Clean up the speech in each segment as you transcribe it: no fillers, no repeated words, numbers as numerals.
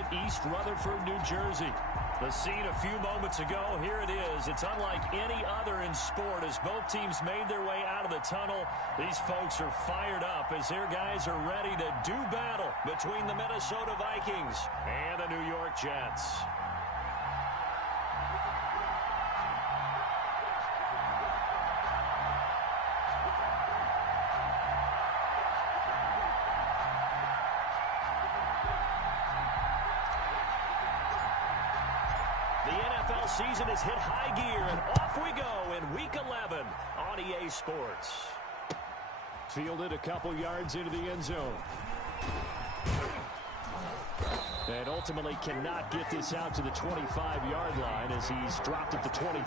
in East Rutherford, New Jersey. The scene a few moments ago, here it is. It's unlike any other in sport as both teams made their way out of the tunnel. These folks are fired up as their guys are ready to do battle between the Minnesota Vikings and the New York Jets. Season has hit high gear, and off we go in Week 11 on EA Sports. Fielded a couple yards into the end zone. And ultimately cannot get this out to the 25-yard line as he's dropped at the 23. At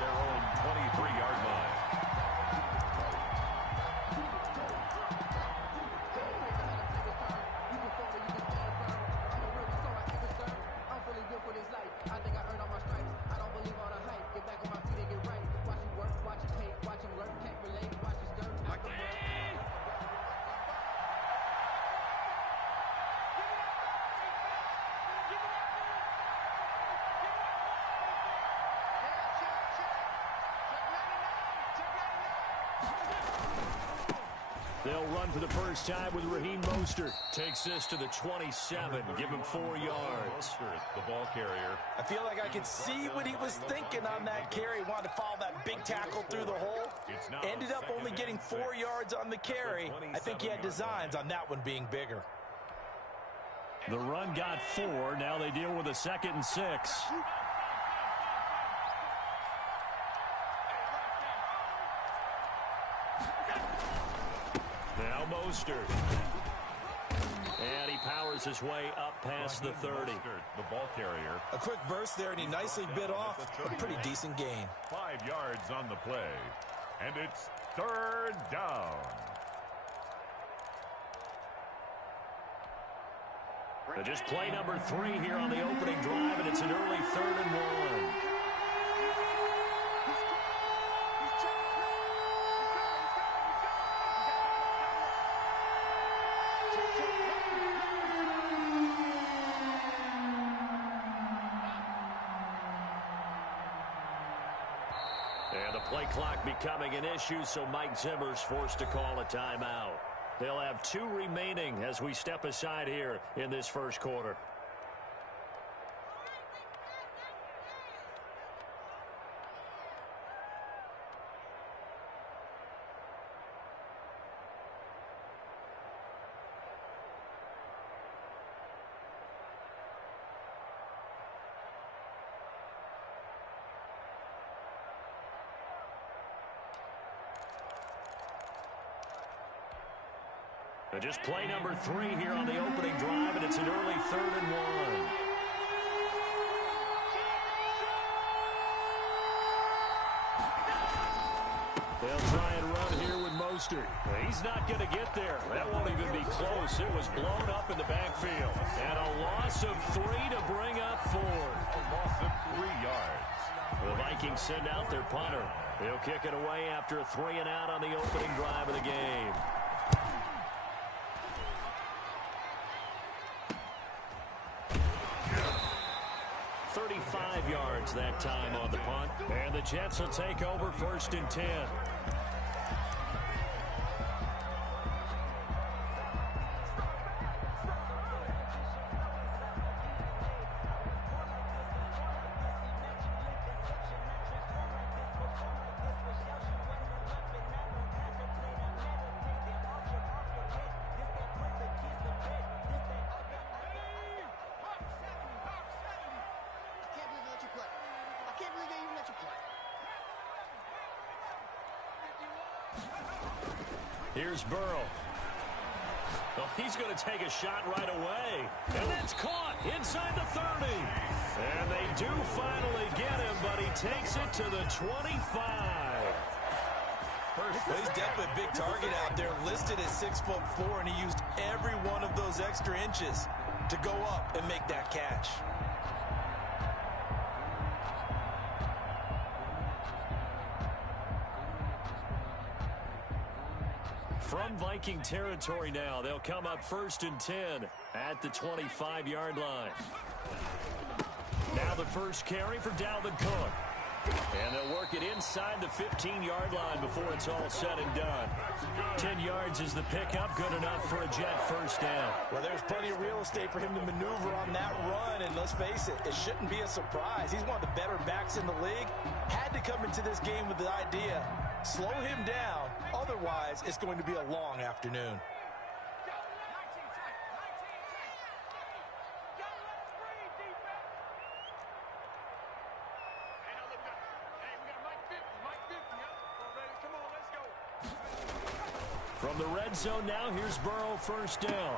their own 23-yard line. They'll run for the first time with Raheem Mostert. Takes this to the 27. Give him 4 yards. The ball carrier. I feel like I could see what he was thinking on that carry. Wanted to follow that big tackle through the hole. Ended up only getting 4 yards on the carry. I think he had designs on that one being bigger. The run got 4. Now they deal with a 2nd and 6. Now Mostert. And he powers his way up past the 30. The ball carrier. A quick burst there, and he nicely bit off a pretty decent gain. 5 yards on the play. And it's 3rd down. Just play number 3 here on the opening drive, and it's an early 3rd and 1. And the play clock becoming an issue, so Mike Zimmer's forced to call a timeout. They'll have 2 remaining as we step aside here in this first quarter. Just play number 3 here on the opening drive, and it's an early 3rd and 1. They'll try and run here with Mostert. He's not going to get there. That won't even be close. It was blown up in the backfield. And a loss of 3 to bring up 4. A loss of 3 yards. The Vikings send out their punter. He'll kick it away after a 3 and out on the opening drive of the game. 35 yards that time on the punt. And the Jets will take over 1st and 10. Here's Burrow. Well, he's going to take a shot right away. And that's caught inside the 30. And they do finally get him, but he takes it to the 25. Well, he's definitely a big target out there, listed at 6'4", and he used every one of those extra inches to go up and make that catch. From Viking territory now, they'll come up 1st and 10 at the 25-yard line. Now the first carry for Dalvin Cook. And they'll work it inside the 15-yard line before it's all said and done. 10 yards is the pickup, good enough for a Jet first down. Well, there's plenty of real estate for him to maneuver on that run, and let's face it, it shouldn't be a surprise. He's one of the better backs in the league. Had to come into this game with the idea, slow him down, otherwise it's going to be a long afternoon. From the red zone now, here's Burrow, first down.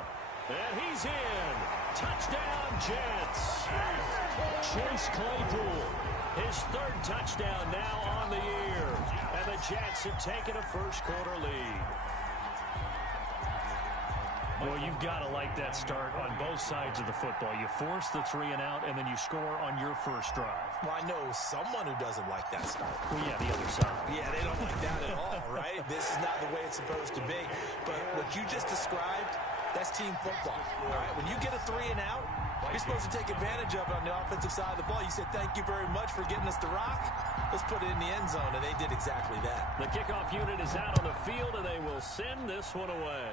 And he's in. Touchdown, Jets. Chase Claypool, his 3rd touchdown now on the year. And the Jets have taken a first-quarter lead. Well, you've got to like that start on both sides of the football. You force the 3 and out, and then you score on your first drive. Well, I know someone who doesn't like that start. Well, yeah, the other side. Yeah, they don't like that at all, right? This is not the way it's supposed to be. But what you just described, that's team football, all right? When you get a 3 and out, you're supposed to take advantage of it on the offensive side of the ball. You said, thank you very much for getting us the rock. Let's put it in the end zone, and they did exactly that. The kickoff unit is out on the field, and they will send this one away.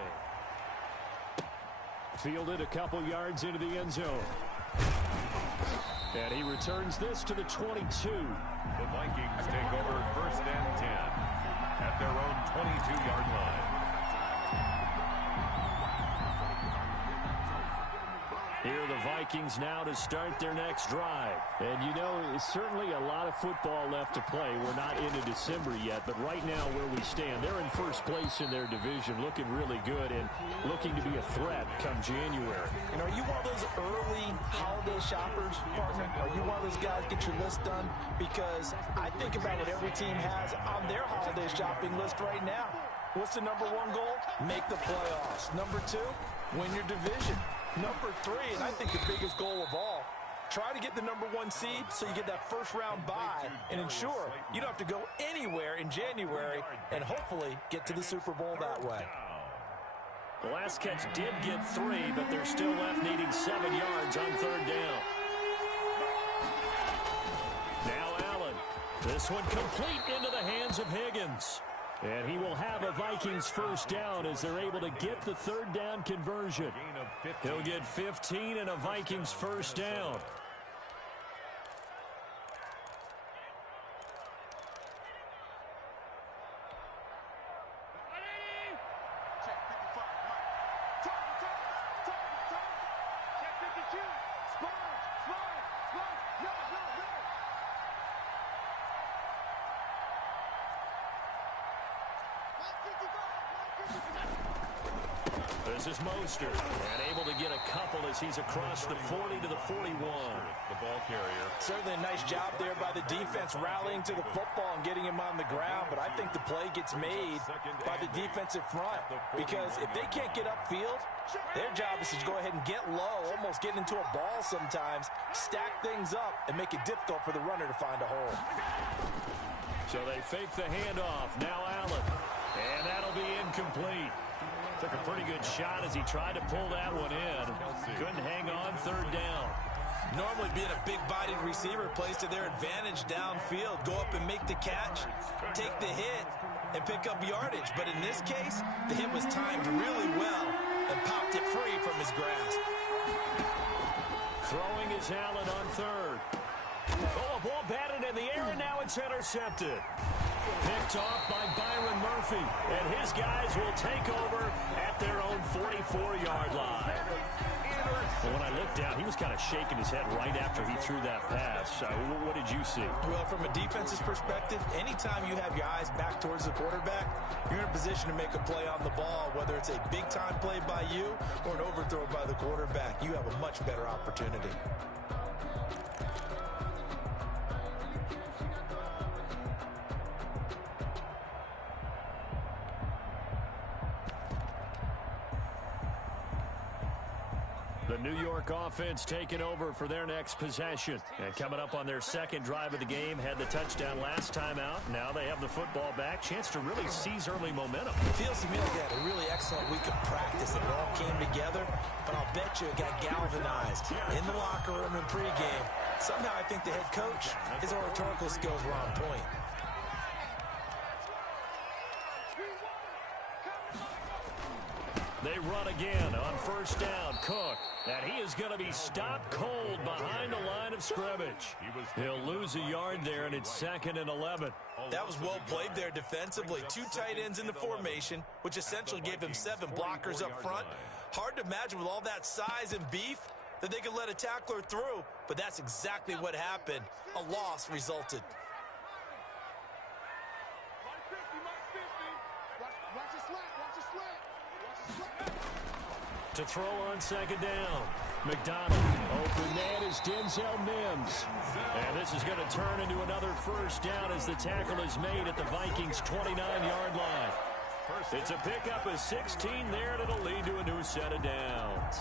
Fielded a couple yards into the end zone. And he returns this to the 22. The Vikings take over 1st and 10 at their own 22-yard line. Here are the Vikings now to start their next drive. And, you know, it's certainly a lot of football left to play. We're not into December yet, but right now where we stand, they're in first place in their division, looking really good and looking to be a threat come January. You know, are you one of those early holiday shoppers, partner? Are you one of those guys get your list done? Because I think about what every team has on their holiday shopping list right now. What's the number 1 goal? Make the playoffs. Number 2, win your division. Number 3, and I think the biggest goal of all, try to get the number 1 seed so you get that first-round bye and ensure you don't have to go anywhere in January and hopefully get to the Super Bowl that way. The last catch did get 3, but they're still left needing 7 yards on 3rd down. Now Allen. This one complete into the hands of Higgins. And he will have a Vikings first down as they're able to get the 3rd down conversion. He'll get 15 and a Vikings first down. This is Mostert, and able to get a couple as he's across the 40 to the 41. The ball carrier. Certainly a nice job there by the defense rallying to the football and getting him on the ground, but I think the play gets made by the defensive front because if they can't get upfield, their job is to go ahead and get low, almost get into a ball sometimes, stack things up, and make it difficult for the runner to find a hole. So they fake the handoff. Now Allen, and that'll be incomplete. Took a pretty good shot as he tried to pull that one in. Couldn't hang on 3rd down. Normally being a big-bodied receiver plays to their advantage downfield. Go up and make the catch, take the hit, and pick up yardage. But in this case, the hit was timed really well and popped it free from his grasp. Throwing is Allen on 3rd. Oh, a ball batted in the air, and now it's intercepted. Picked off by Byron Murphy, and his guys will take over at their own 44-yard line. Well, when I looked down, he was kind of shaking his head right after he threw that pass. What did you see? Well, from a defense's perspective, anytime you have your eyes back towards the quarterback, you're in a position to make a play on the ball, whether it's a big-time play by you or an overthrow by the quarterback. You have a much better opportunity. The New York York offense taking over for their next possession. And coming up on their second drive of the game, had the touchdown last time out. Now they have the football back. Chance to really seize early momentum. It feels to me like they had a really excellent week of practice. It all came together, but I'll bet you it got galvanized in the locker room and pregame. Somehow I think the head coach, his oratorical skills were on point. They run again on first down. Cook. And he is going to be stopped cold behind the line of scrimmage. He'll lose a yard there, and it's 2nd and 11. That was well played there defensively. 2 tight ends in the formation, which essentially gave him 7 blockers up front. Hard to imagine with all that size and beef that they could let a tackler through, but that's exactly what happened. A loss resulted. To throw on second down. McDonald. Open man is Denzel Mims. And this is going to turn into another first down as the tackle is made at the Vikings' 29-yard line. It's a pickup of 16 there, and it'll lead to a new set of downs.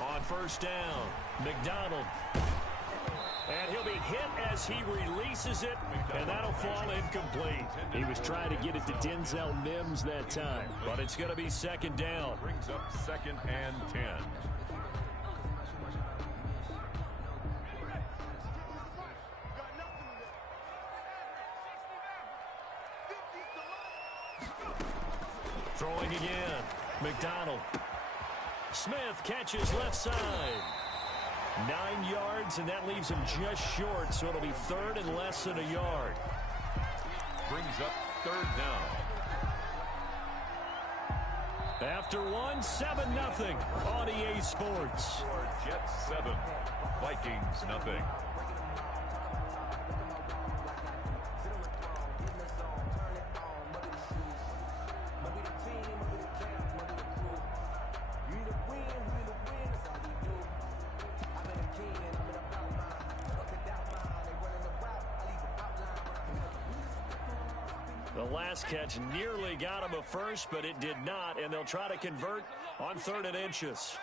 On first down, McDonald. And he'll be hit as he releases it, and that'll fall incomplete. He was trying to get it to Denzel Mims that time, but it's going to be 2nd down. Brings up 2nd and 10. Throwing again, McDonald. Smith catches left side. 9 yards, and that leaves him just short, so it'll be 3rd and less than a yard. Brings up 3rd down. After 7-0 on EA Sports. Jets 7, Vikings nothing. The last catch nearly got him a first, but it did not, and they'll try to convert on 3rd and inches.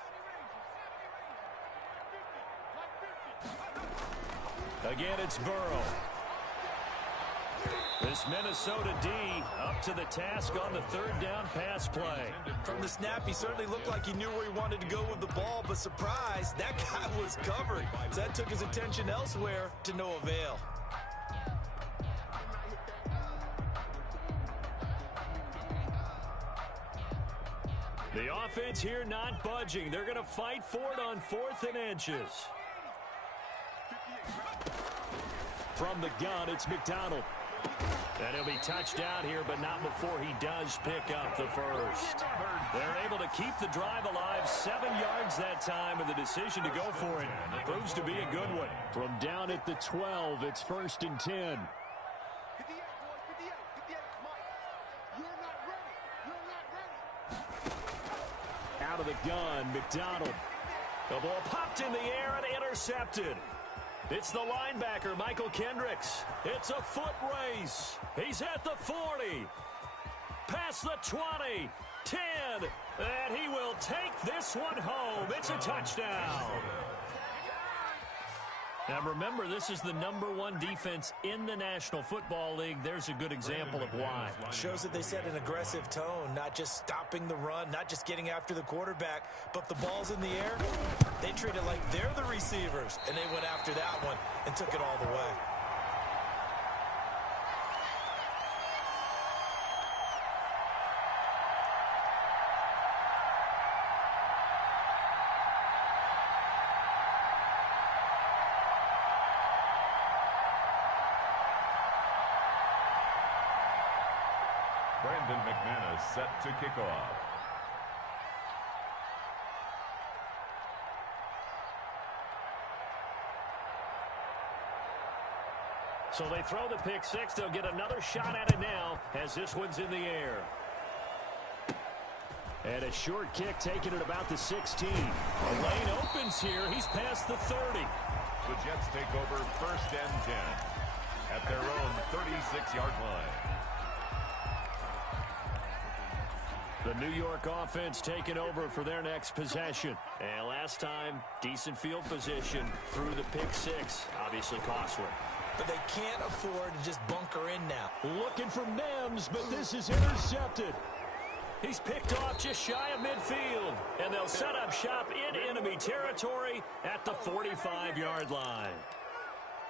Again, it's Burrow. This Minnesota D up to the task on the 3rd down pass play. From the snap, he certainly looked like he knew where he wanted to go with the ball, but surprise, that guy was covered. So that took his attention elsewhere to no avail. The offense here not budging. They're going to fight for it on 4th and inches. From the gun, it's McDonald. And he'll be touched out here, but not before he does pick up the first. They're able to keep the drive alive, 7 yards that time, and the decision to go for it proves to be a good one. From down at the 12, it's 1st and 10. Out of the gun, McDonald. The ball popped in the air and intercepted. It's the linebacker, Michael Kendricks. It's a foot race. He's at the 40. Past the 20. 10. And he will take this one home. It's a touchdown. Now remember, this is the #1 defense in the National Football League. There's a good example of why. Shows that they set an aggressive tone, not just stopping the run, not just getting after the quarterback, but the ball's in the air. They treat it like they're the receivers, and they went after that one and took it all the way. Brandon McManus set to kick off. So they throw the pick six. They'll get another shot at it now as this one's in the air. And a short kick taken at about the 16. The lane opens here. He's past the 30. The Jets take over first and 10 at their own 36-yard line. The New York offense taking over for their next possession. And last time, decent field position through the pick six. Obviously costly. But they can't afford to just bunker in now. Looking for Mims, but this is intercepted. He's picked off just shy of midfield. And they'll set up shop in enemy territory at the 45-yard line.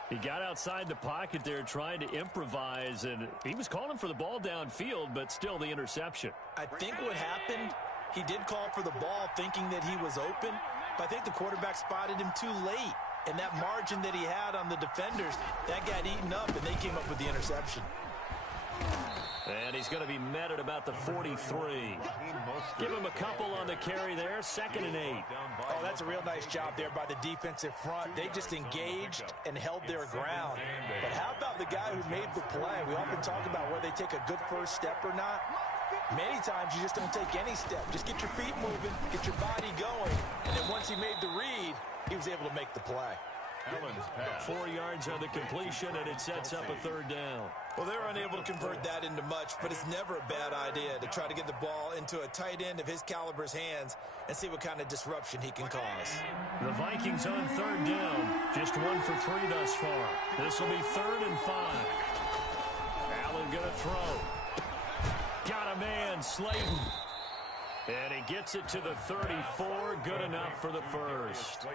He got outside the pocket there trying to improvise, and he was calling for the ball downfield, but still the interception. I think what happened, he did call for the ball thinking that he was open, but I think the quarterback spotted him too late. And that margin that he had on the defenders, that got eaten up, and they came up with the interception. And he's going to be met at about the 43. Give him a couple on the carry there, 2nd and 8. Oh, that's a real nice job there by the defensive front. They just engaged and held their ground. But how about the guy who made the play? We often talk about whether they take a good first step or not. Many times you just don't take any step. Just get your feet moving, get your body going. And then once he made the read, he was able to make the play. 4 yards on the completion, and it sets up a 3rd down. Well, they were unable to convert that into much, but it's never a bad idea to try to get the ball into a tight end of his caliber's hands and see what kind of disruption he can cause. The Vikings on 3rd down, just 1 for 3 thus far. This will be 3rd and 5. Allen going to throw. Got a man, Slayton. And he gets it to the 34, good enough for the first.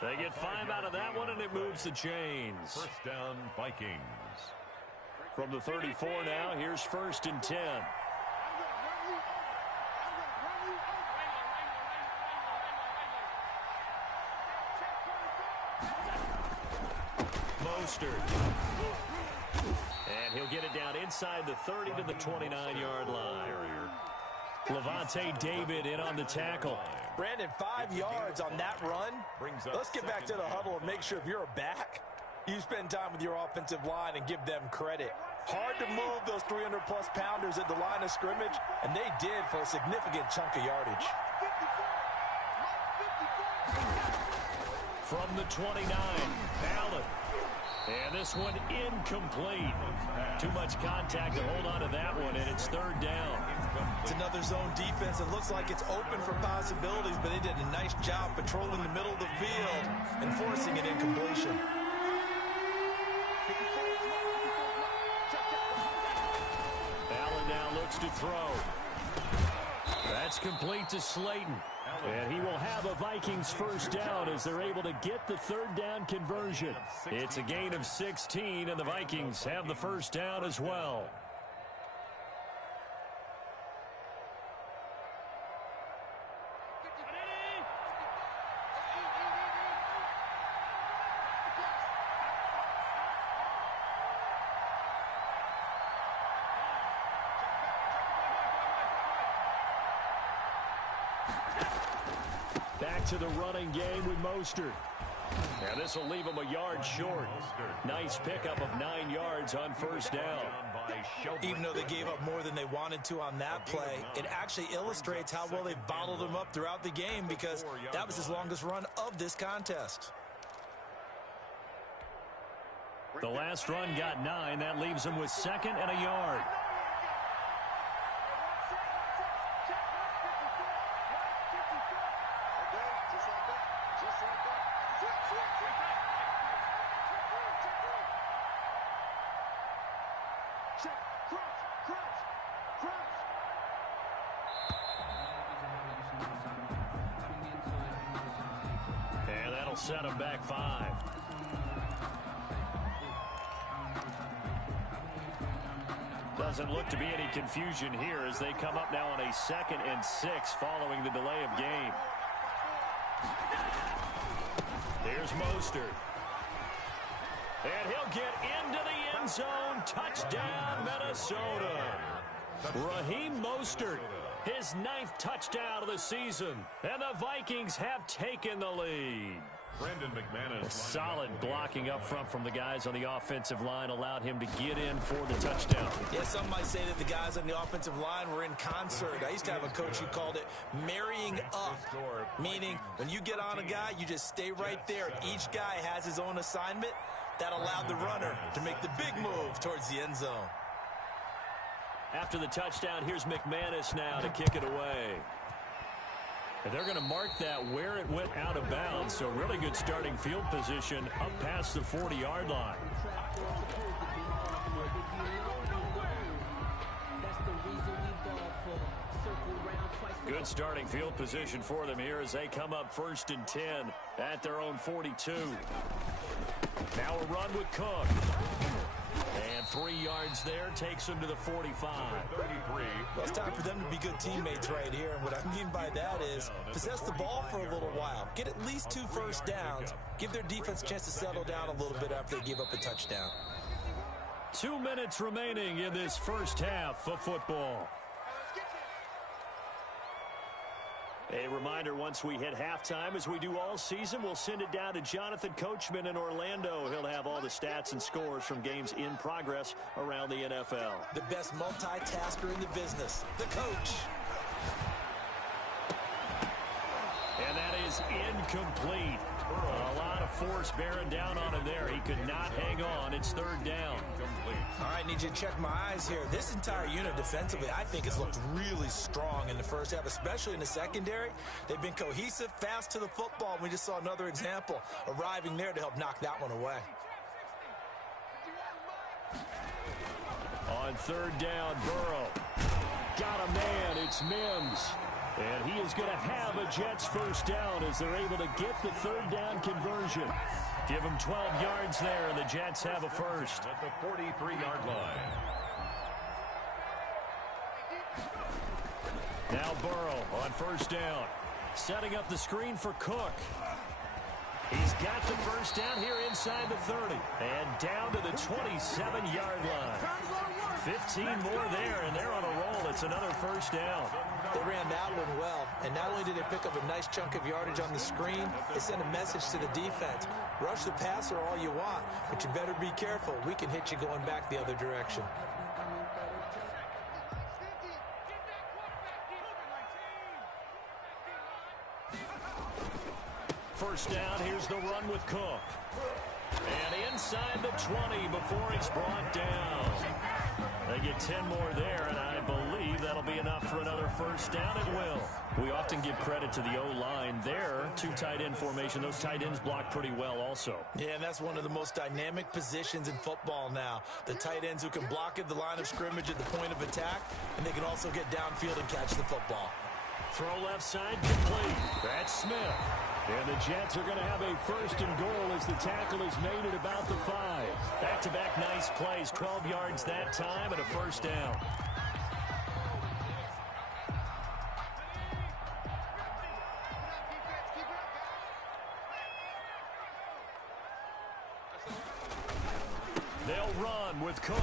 They get 5 out of that one, and it moves the chains. First down, Vikings. From the 34 now, here's 1st and 10. Mostert. And he'll get it down inside the 30 to the 29-yard line. Levante David in on the tackle. Brandon, 5 yards on that run. Let's get back to the huddle and make sure if you're a back, you spend time with your offensive line and give them credit. Hard to move those 300-plus pounders at the line of scrimmage, and they did for a significant chunk of yardage. From the 29, Allen. And this one incomplete. Too much contact to hold on to that one, and it's 3rd down. It's another zone defense. It looks like it's open for possibilities, but they did a nice job patrolling the middle of the field and forcing an incompletion. Allen now looks to throw. That's complete to Slayton. And he will have a Vikings first down as they're able to get the 3rd down conversion. It's a gain of 16, and the Vikings have the first down as well. Back to the running game with Mostert. Now this will leave him a yard short. Nice pickup of 9 yards on first down. Even though they gave up more than they wanted to on that play, it actually illustrates how well they bottled him up throughout the game because that was his longest run of this contest. The last run got 9. That leaves him with 2nd and a yard. And that'll set him back 5. Doesn't look to be any confusion here as they come up now on a 2nd and 6 following the delay of game. Here's Mostert. And he'll get into the end zone. Touchdown, Minnesota. Raheem Mostert, his 9th touchdown of the season. And the Vikings have taken the lead. A solid blocking up front from the guys on the offensive line allowed him to get in for the touchdown. Yeah, some might say that the guys on the offensive line were in concert. I used to have a coach who called it marrying up, meaning when you get on a guy, you just stay right there. Each guy has his own assignment. That allowed the runner to make the big move towards the end zone. After the touchdown, here's McManus now to kick it away. And they're going to mark that where it went out of bounds. So really good starting field position up past the 40-yard line. Good starting field position for them here as they come up 1st and 10 at their own 42. Now a run with Cook. And 3 yards there takes them to the 45. Well, it's time for them to be good teammates right here. And what I mean by that is possess the ball for a little while. Get at least 2 first downs. Give their defense a chance to settle down a little bit after they give up a touchdown. 2 minutes remaining in this first half of football. A reminder, once we hit halftime, as we do all season, we'll send it down to Jonathan Coachman in Orlando. He'll have all the stats and scores from games in progress around the NFL. The best multitasker in the business, the coach. And that is incomplete. A lot of force bearing down on him there. He could not hang on. It's 3rd down. All right, need you to check my eyes here. This entire unit defensively, I think, has looked really strong in the first half, especially in the secondary. They've been cohesive, fast to the football. We just saw another example arriving there to help knock that one away. On 3rd down, Burrow. Got a man. It's Mims. And he is going to have a Jets first down as they're able to get the 3rd down conversion. Give them 12 yards there, and the Jets have a first. At the 43-yard line. Now Burrow on 1st down. Setting up the screen for Cook. He's got the first down here inside the 30. And down to the 27-yard line. 15 more there, and they're on a roll. It's another first down. They ran that one well, and not only did they pick up a nice chunk of yardage on the screen, they sent a message to the defense. Rush the passer all you want, but you better be careful. We can hit you going back the other direction. First down, here's the run with Cook. And inside the 20 before he's brought down. They get 10 more there, and I believe that'll be enough for another first down. It will. We often give credit to the O-line there. 2 tight end formation. Those tight ends block pretty well also. Yeah, and that's one of the most dynamic positions in football now. The tight ends who can block at the line of scrimmage at the point of attack, and they can also get downfield and catch the football. Throw left side complete. That's Smith. And the Jets are going to have a 1st and goal as the tackle is made at about the 5. Back-to-back nice plays. 12 yards that time and a first down. They'll run with Cook.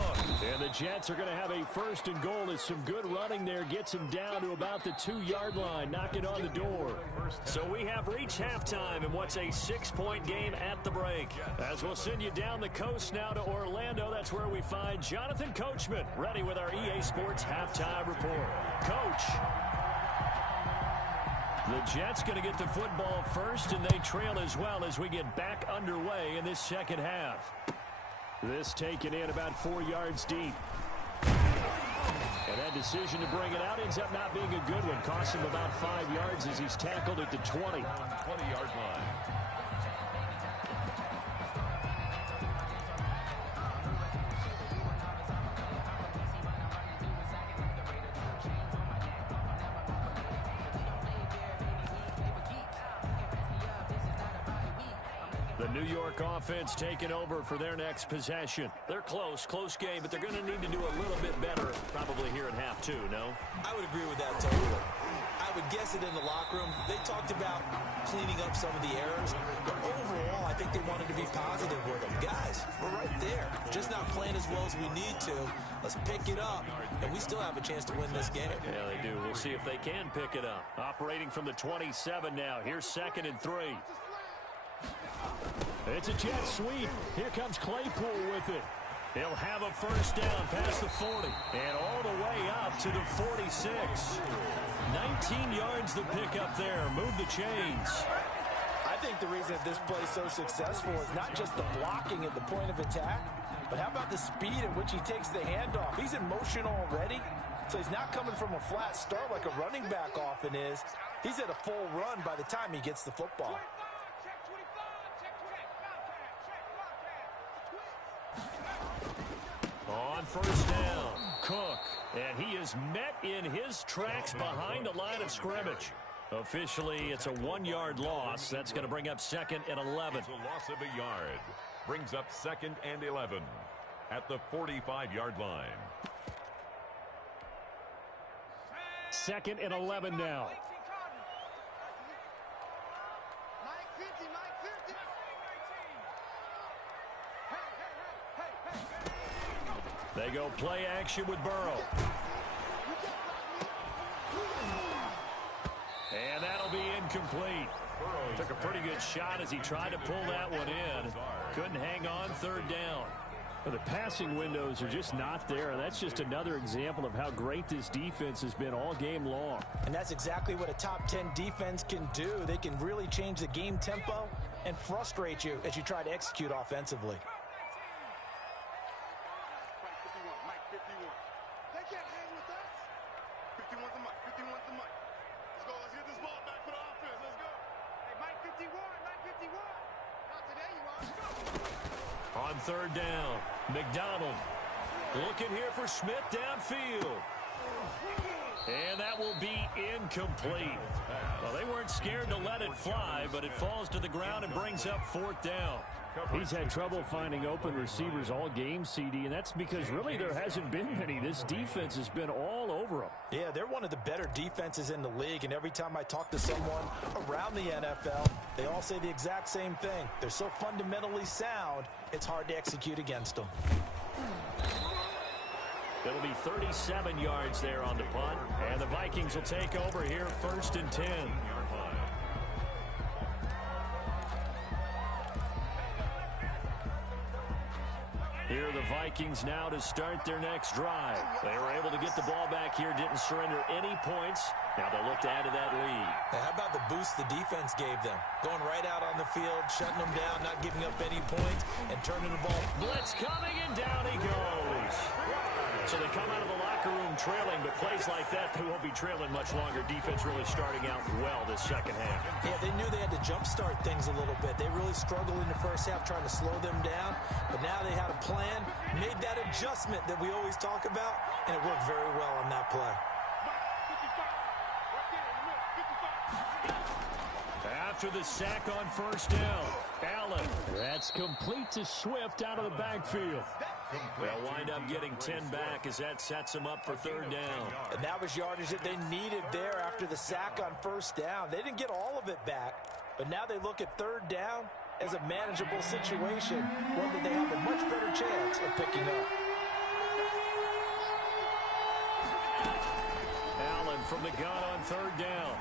And the Jets are going to have a 1st and goal as some good running there gets him down to about the 2-yard line, knocking on the door. So we have reached halftime in what's a 6-point game at the break. As we'll send you down the coast now to Orlando, that's where we find Jonathan Coachman, ready with our EA Sports halftime report. Coach. The Jets going to get the football first, and they trail as well as we get back underway in this second half. This taken in about 4 yards deep. And that decision to bring it out ends up not being a good one. Costs him about 5 yards as he's tackled at the 20. 20-yard line. The New York offense taking over for their next possession. They're close game, but they're going to need to do a little bit better probably here at half 2, no? I would agree with that totally. I would guess it in the locker room. They talked about cleaning up some of the errors, but overall, I think they wanted to be positive with them. Guys, we're right there. Just not playing as well as we need to. Let's pick it up, and we still have a chance to win this game. Yeah, they do. We'll see if they can pick it up. Operating from the 27 now. Here's 2nd and 3. It's a jet sweep. Here comes Claypool with it. He'll have a first down past the 40 and all the way up to the 46. 19 yards the pick up there. Move the chains. I think the reason that this play is so successful is not just the blocking at the point of attack, but how about the speed at which he takes the handoff? He's in motion already, so he's not coming from a flat start like a running back often is. He's at a full run by the time he gets the football. On first down, Cook, and he is met in his tracks behind the line of scrimmage. Officially, it's a 1-yard loss. That's going to bring up 2nd and 11. It's a loss of a yard. Brings up 2nd and 11 at the 45-yard line. 2nd and 11 now. They go play action with Burrow. And that'll be incomplete. Took a pretty good shot as he tried to pull that one in. Couldn't hang on 3rd down. Well, the passing windows are just not there. That's just another example of how great this defense has been all game long. And that's exactly what a top 10 defense can do. They can really change the game tempo and frustrate you as you try to execute offensively. On 3rd down, McDonald looking here for Smith downfield. And that will be incomplete. Well, they weren't scared to let it fly, but it falls to the ground and brings up 4th down. He's had trouble finding open receivers all game, CD, and that's because really there hasn't been many. This defense has been all over them. Yeah, they're one of the better defenses in the league, and every time I talk to someone around the NFL, they all say the exact same thing. They're so fundamentally sound, it's hard to execute against them. It'll be 37 yards there on the punt, and the Vikings will take over here 1st and 10. Here are the Vikings now to start their next drive. They were able to get the ball back here, didn't surrender any points. Now they'll look to add to that lead. Now, how about the boost the defense gave them? Going right out on the field, shutting them down, not giving up any points, and turning the ball. Blitz coming, and down he goes. So they come out of the locker room trailing, but plays like that, they won't be trailing much longer. Defense really starting out well this second half. Yeah, they knew they had to jumpstart things a little bit. They really struggled in the first half trying to slow them down, but now they had a plan, made that adjustment that we always talk about, and it worked very well on that play. After the sack on 1st down, Allen. That's complete to Swift out of the backfield. They'll wind up getting 10 back as that sets them up for 3rd down. And that was yardage that they needed there after the sack on 1st down. They didn't get all of it back, but now they look at 3rd down as a manageable situation, one that they have a much better chance of picking up. Allen from the gun on 3rd down.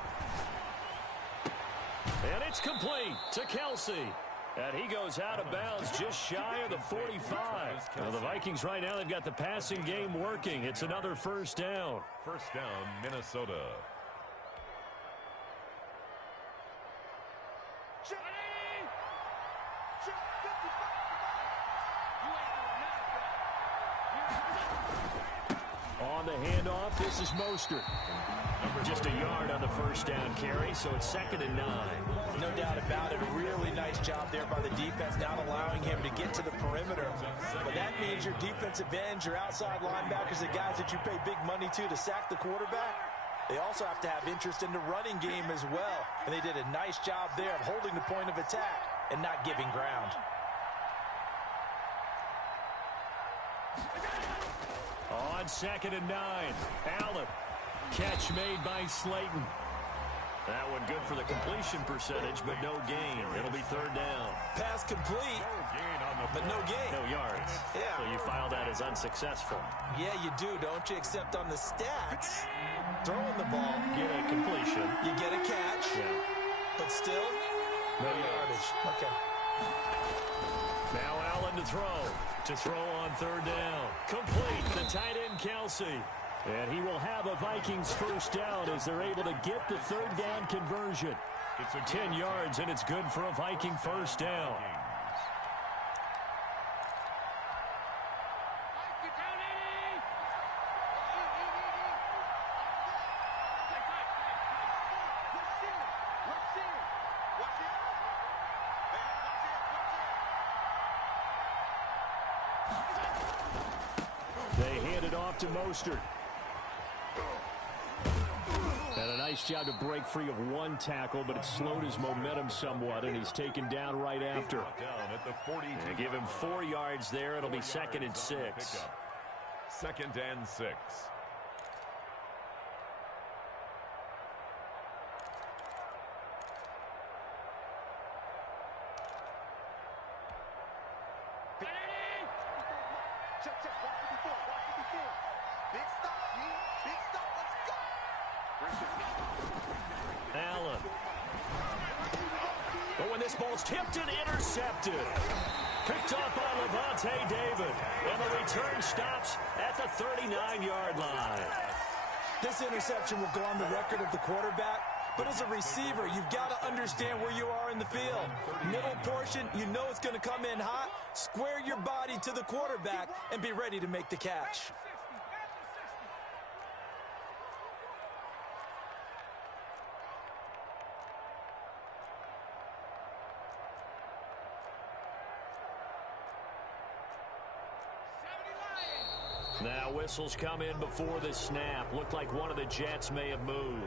And it's complete to Kelsey. And he goes out of bounds just shy of the 45. Now the Vikings right now, they've got the passing game working. It's another 1st down. 1st down, Minnesota. On the handoff, this is Mostert. Just a yard on the 1st down carry, so it's 2nd and 9. No doubt about it. A really nice job there by the defense, not allowing him to get to the perimeter. But that means your defensive ends, your outside linebackers, the guys that you pay big money to sack the quarterback, they also have to have interest in the running game as well. And they did a nice job there of holding the point of attack and not giving ground. On 2nd and 9, Allen. Catch made by Slayton. That one good for the completion percentage, but no gain. It'll be 3rd down. Pass complete, but no gain. No yards. Yeah. So you file that as unsuccessful. Yeah, you do, don't you? Except on the stats, throwing the ball. Get a completion. You get a catch. Yeah. But still, No yardage. Okay. Now Allen to throw on third down. Complete. The tight end, Kelsey. And he will have a Vikings first down as they're able to get the third down conversion. It's a 10 yards, and it's good for a Viking first down. They hand it off to Mostert. And a nice job to break free of one tackle, but it slowed his momentum somewhat, and he's taken down right after. And give him 4 yards there. It'll be 2nd and 6. 2nd and 6. Allen. But when this ball's tipped and intercepted. Picked up by Levante David. And the return stops at the 39-yard line. This interception will go on the record of the quarterback. But as a receiver, you've got to understand where you are in the field. Middle portion, you know it's going to come in hot. Square your body to the quarterback and be ready to make the catch. Now whistles come in before the snap. Looked like one of the Jets may have moved.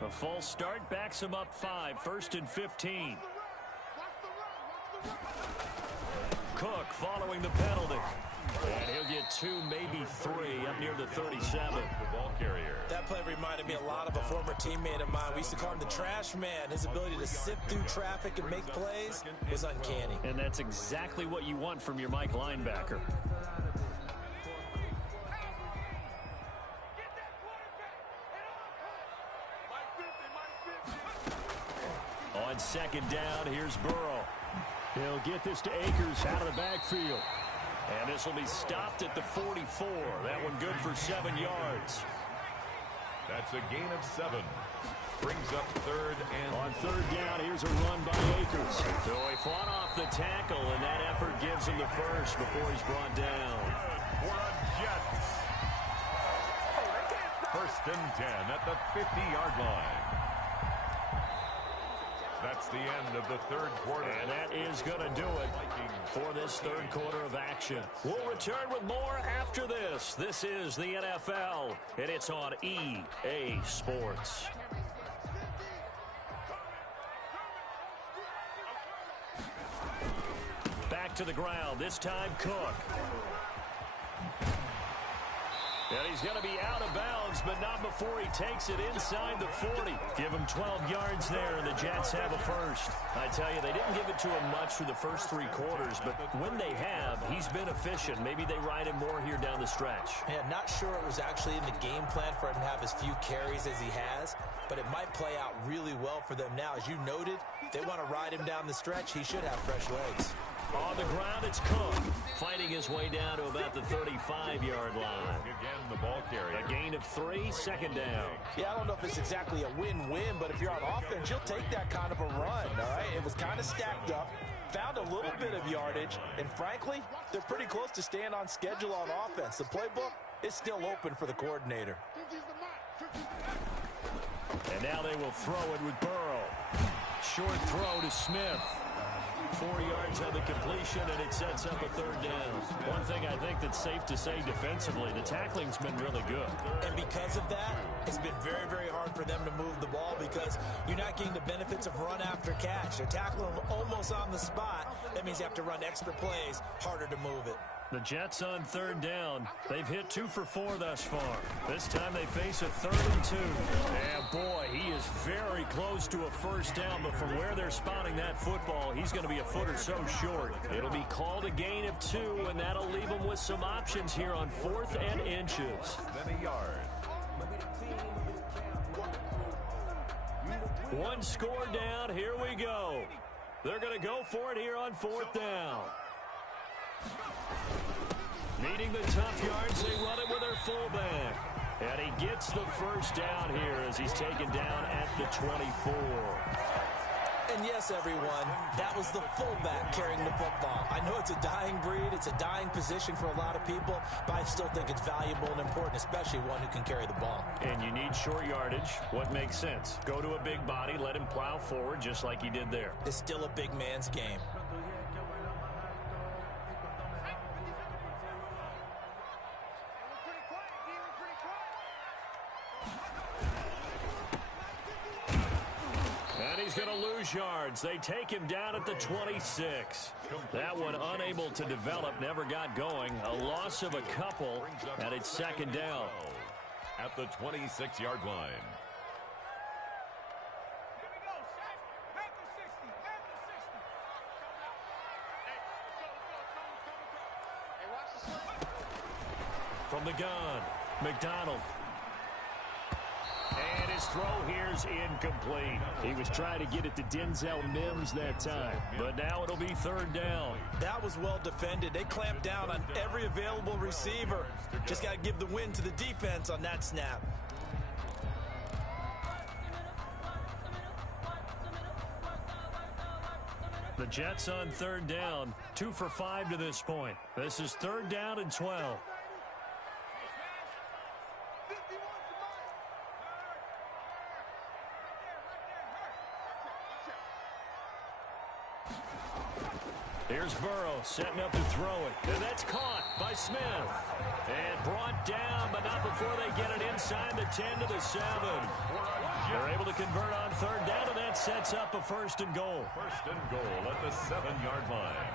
A false start backs him up 5. 1st and 15. Cook following the penalty. And he'll get 2, maybe 3 up near the 37. The ball carrier. That play reminded me a lot of a former teammate of mine. We used to call him the trash man. His ability to sift through traffic and make plays was uncanny. And that's exactly what you want from your Mike linebacker. On 2nd down, here's Burrow. He'll get this to Akers out of the backfield. And this will be stopped at the 44. That one good for 7 yards. That's a gain of 7. Brings up 3rd and... On 3rd down, here's a run by Akers. So he fought off the tackle, and that effort gives him the first before he's brought down. For the Jets. 1st and 10 at the 50-yard line. That's the end of the 3rd quarter. And that is going to do it for this 3rd quarter of action. We'll return with more after this. This is the NFL, and it's on EA Sports. Back to the ground, this time Cook. And he's going to be out of bounds, but not before he takes it inside the 40. Give him 12 yards there, and the Jets have a first. I tell you, they didn't give it to him much for the first 3 quarters, but when they have, he's been efficient. Maybe they ride him more here down the stretch. Yeah, not sure it was actually in the game plan for him to have as few carries as he has, but it might play out really well for them now. As you noted, if they want to ride him down the stretch, he should have fresh legs. On the ground, it's Cook, fighting his way down to about the 35-yard line. Again, the ball carrier. A gain of 3, 2nd down. Yeah, I don't know if it's exactly a win-win, but if you're on offense, you'll take that kind of a run, all right? It was kind of stacked up, found a little bit of yardage, and frankly, they're pretty close to staying on schedule on offense. The playbook is still open for the coordinator. And now they will throw it with Burrow. Short throw to Smith. 4 yards on the completion, and it sets up a 3rd down. One thing I think that's safe to say defensively, the tackling's been really good. And because of that, it's been very, very hard for them to move the ball because you're not getting the benefits of run after catch. They're tackling them almost on the spot. That means you have to run extra plays, harder to move it. The Jets on third down. They've hit 2 for 4 thus far. This time they face a 3rd and 2. And boy, he is very close to a first down, but from where they're spotting that football, he's going to be a foot or so short. It'll be called a gain of 2, and that'll leave him with some options here on 4th and inches. Then a yard. One score down. Here we go. They're going to go for it here on 4th down. Needing the tough yards, they run it with their fullback. And he gets the first down here as he's taken down at the 24. And yes, everyone, that was the fullback carrying the football. I know it's a dying breed, it's a dying position for a lot of people, but I still think it's valuable and important, especially one who can carry the ball. And you need short yardage. What makes sense? Go to a big body, let him plow forward just like he did there. It's still a big man's game. Going to lose yards. They take him down at the 26. That one unable to develop, never got going. A loss of a couple, and it's 2nd down. At the 26-yard line. From the gun, McDonald. And his throw here's incomplete. He was trying to get it to Denzel Mims that time, but now it'll be 3rd down. That was well defended. They clamped down on every available receiver. Just got to give the win to the defense on that snap. The Jets on 3rd down, 2 for 5 to this point. This is 3rd down and 12. Here's Burrow setting up to throw it. And that's caught by Smith. And brought down, but not before they get it inside the 10 to the 7. They're able to convert on 3rd down, and that sets up a 1st and goal. 1st and goal at the 7-yard line.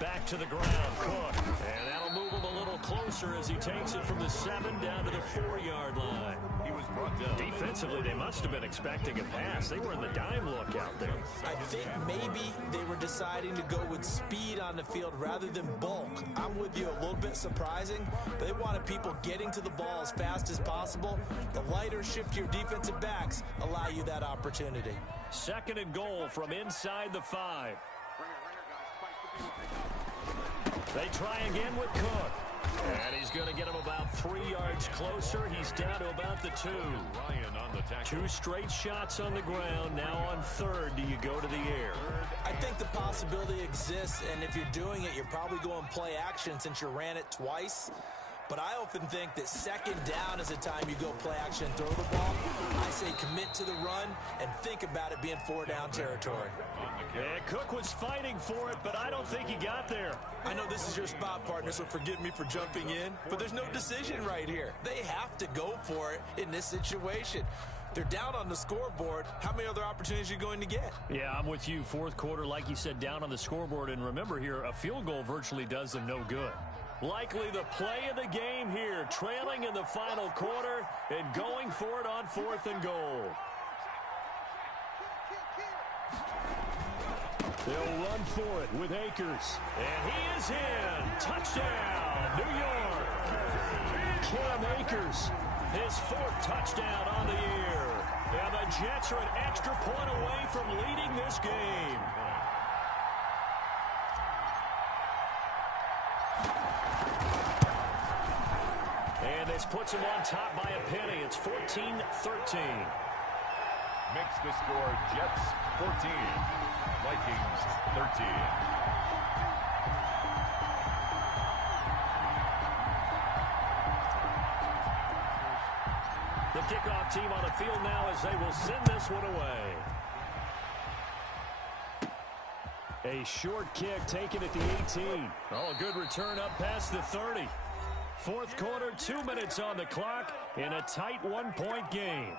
Back to the ground, Cook. And that'll move him a little closer as he takes it from the 7 down to the 4-yard line. He was brought down. Defensively, they must have been expecting a pass. They were in the dime look out there. I think maybe they were deciding to go with speed on the field rather than bulk. I'm with you, a little bit surprising. They wanted people getting to the ball as fast as possible. The lighter, shiftier defensive backs allow you that opportunity. 2nd and goal from inside the 5. They try again with Cook. And he's going to get him about 3 yards closer. He's down to about the 2. Ryan on the tackle. 2 straight shots on the ground. Now on 3rd, do you go to the air? I think the possibility exists, and if you're doing it, you're probably going play action since you ran it twice. But I often think that 2nd down is the time you go play action and throw the ball. I say commit to the run and think about it being 4-down territory. And Cook was fighting for it, but I don't think he got there. I know this is your spot, partner, so forgive me for jumping in, but there's no decision right here. They have to go for it in this situation. They're down on the scoreboard. How many other opportunities are you going to get? Yeah, I'm with you. 4th quarter, like you said, down on the scoreboard. And remember here, a field goal virtually does them no good. Likely the play of the game here, trailing in the final quarter and going for it on 4th and goal. They'll run for it with Akers. And he is in. Touchdown, New York. Cam Akers, his 4th touchdown on the year. And the Jets are an extra point away from leading this game. And this puts him on top by a penny. It's 14-13. Makes the score Jets 14, Vikings 13. The kickoff team on the field now as they will send this one away. A short kick taken at the 18. Oh, a good return up past the 30. 4th quarter, 2 minutes on the clock in a tight 1-point game.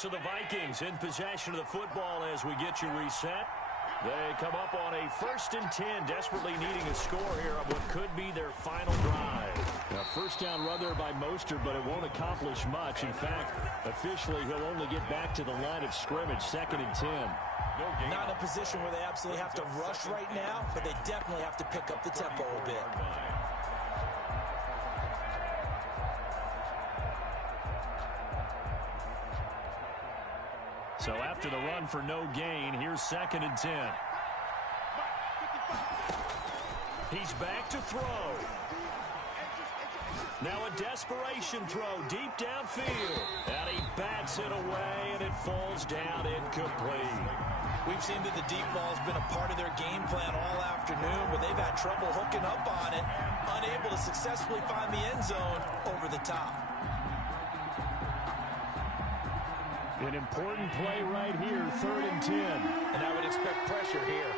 So the Vikings in possession of the football as we get you reset. They come up on a 1st and 10, desperately needing a score here on what could be their final drive. A first down run there by Mostert, but it won't accomplish much. In fact, officially, he'll only get back to the line of scrimmage, 2nd and 10. Not in a position where they absolutely have to rush right now, but they definitely have to pick up the tempo a bit. So after the run for no gain, here's 2nd and 10. He's back to throw. Now a desperation throw deep downfield. And he bats it away, and it falls down incomplete. We've seen that the deep ball's been a part of their game plan all afternoon, but they've had trouble hooking up on it, unable to successfully find the end zone over the top. An important play right here, 3rd and 10. And I would expect pressure here.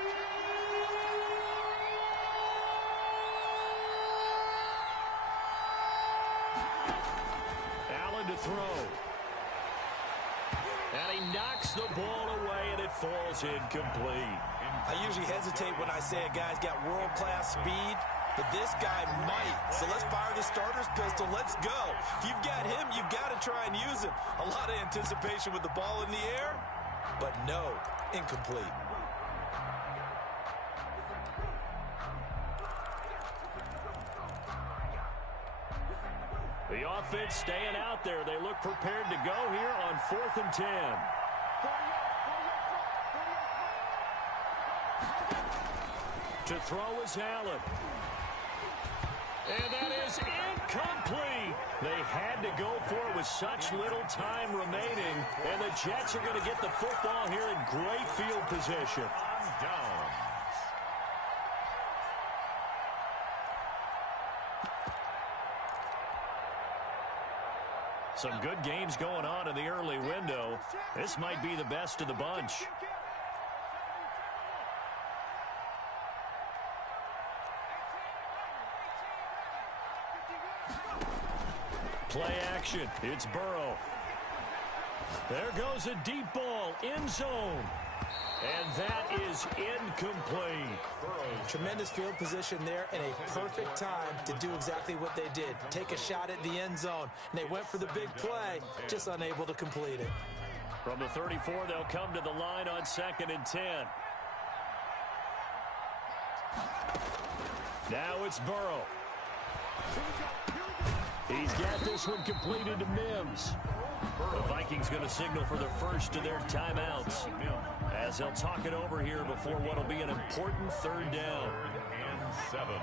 Allen to throw. And he knocks the ball away, and it falls incomplete. I usually hesitate when I say a guy's got world-class speed, but this guy might. So let's fire the starter's pistol. Let's go. If you've got him, you've got to try and use him. A lot of anticipation with the ball in the air, but no, incomplete. The offense staying out there. They look prepared to go here on 4th and 10. To throw is Allen. And that is incomplete. They had to go for it with such little time remaining. And the Jets are going to get the football here in great field position. Down. Some good games going on in the early window. This might be the best of the bunch. Play action. It's Burrow. There goes a deep ball. End zone. And that is incomplete. Tremendous field position there and a perfect time to do exactly what they did. Take a shot at the end zone. And they went for the big play, just unable to complete it. From the 34, they'll come to the line on 2nd and 10. Now it's Burrow. He's got this one completed to Mims. The Vikings going to signal for the first of their timeouts as they'll talk it over here before what will be an important 3rd down. 3rd and 7.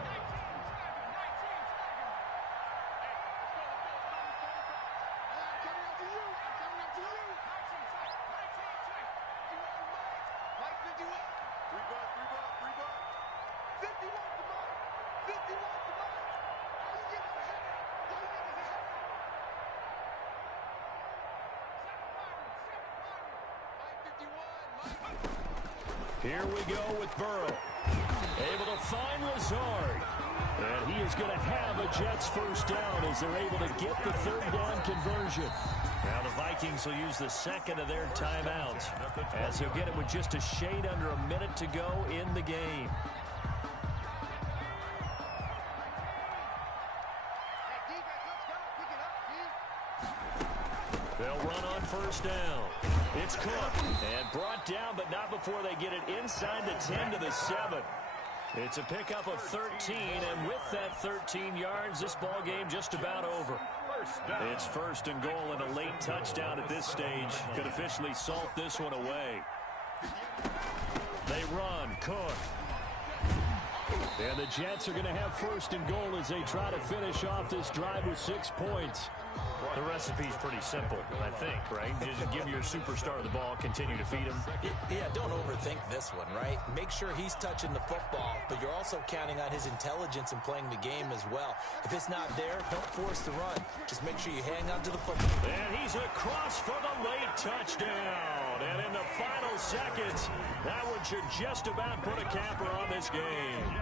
Here we go with Burrow. Able to find Lazard. And he is going to have a Jets first down as they're able to get the 3rd down conversion. Now the Vikings will use the 2nd of their timeouts as he'll get it with just a shade under a minute to go in the game. They'll run on 1st down. It's Cook and brought down, but not before they get it inside the 10 to the 7. It's a pickup of 13, and with that 13 yards, this ball game just about over. It's 1st and goal and a late touchdown at this stage could officially salt this one away. They run. Cook. And the Jets are going to have 1st and goal as they try to finish off this drive with 6 points. The recipe's pretty simple, I think, right? Just give your superstar the ball, continue to feed him. Yeah, don't overthink this one, right? Make sure he's touching the football, but you're also counting on his intelligence in playing the game as well. If it's not there, don't force the run. Just make sure you hang on to the football. And he's across for the late touchdown. And in the final seconds, that one should just about put a capper on this game.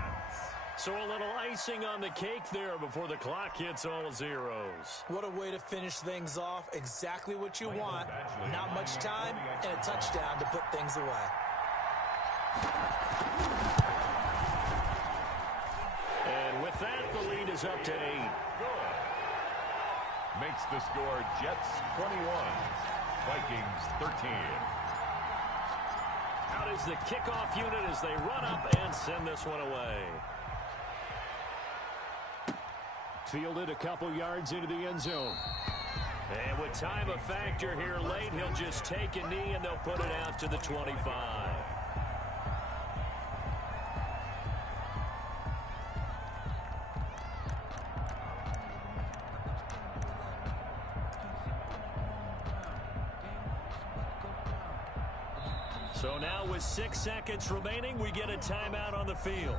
So a little icing on the cake there before the clock hits all zeros. What a way to finish things off. Exactly what you want. Not much time and a touchdown to put things away. And with that, the lead is up to 8. Good. Makes the score Jets 21, Vikings 13. Out is the kickoff unit as they run up and send this one away. Fielded a couple yards into the end zone. And with time a factor here late, he'll just take a knee and they'll put it out to the 25. So now with 6 seconds remaining, we get a timeout on the field.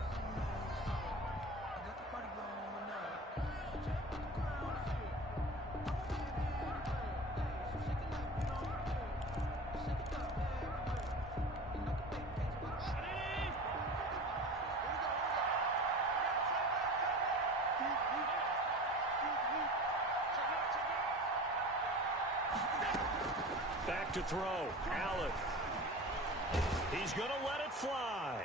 Back to throw. Allen. He's going to let it fly.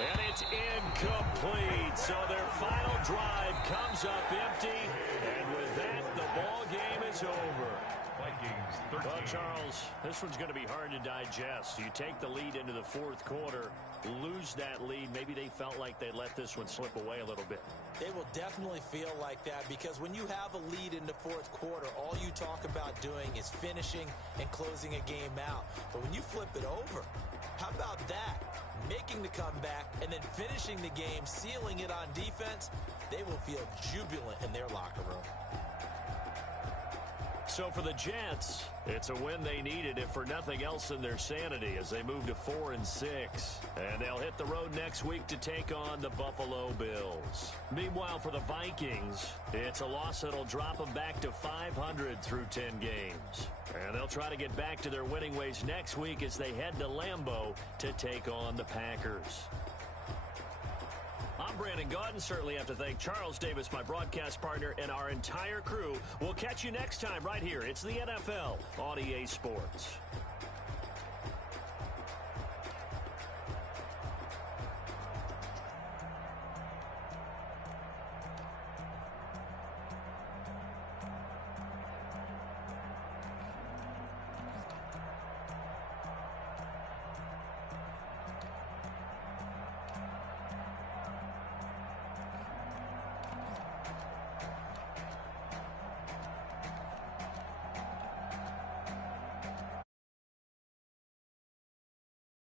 And it's incomplete. So their final drive comes up empty. And with that, the ball game is over. Vikings 13. Well, Charles, this one's going to be hard to digest. You take the lead into the fourth quarter, lose that lead. Maybe they felt like they let this one slip away a little bit. They will definitely feel like that because when you have a lead in the fourth quarter, all you talk about doing is finishing and closing a game out. But when you flip it over, how about that? Making the comeback and then finishing the game, sealing it on defense, they will feel jubilant in their locker room. So for the Jets, it's a win they needed, if for nothing else than their sanity, as they move to 4-6. And they'll hit the road next week to take on the Buffalo Bills. Meanwhile, for the Vikings, it's a loss that'll drop them back to 500 through 10 games. And they'll try to get back to their winning ways next week as they head to Lambeau to take on the Packers. I'm Brandon Gaudin. Certainly have to thank Charles Davis, my broadcast partner, and our entire crew. We'll catch you next time right here. It's the NFL on EA Sports.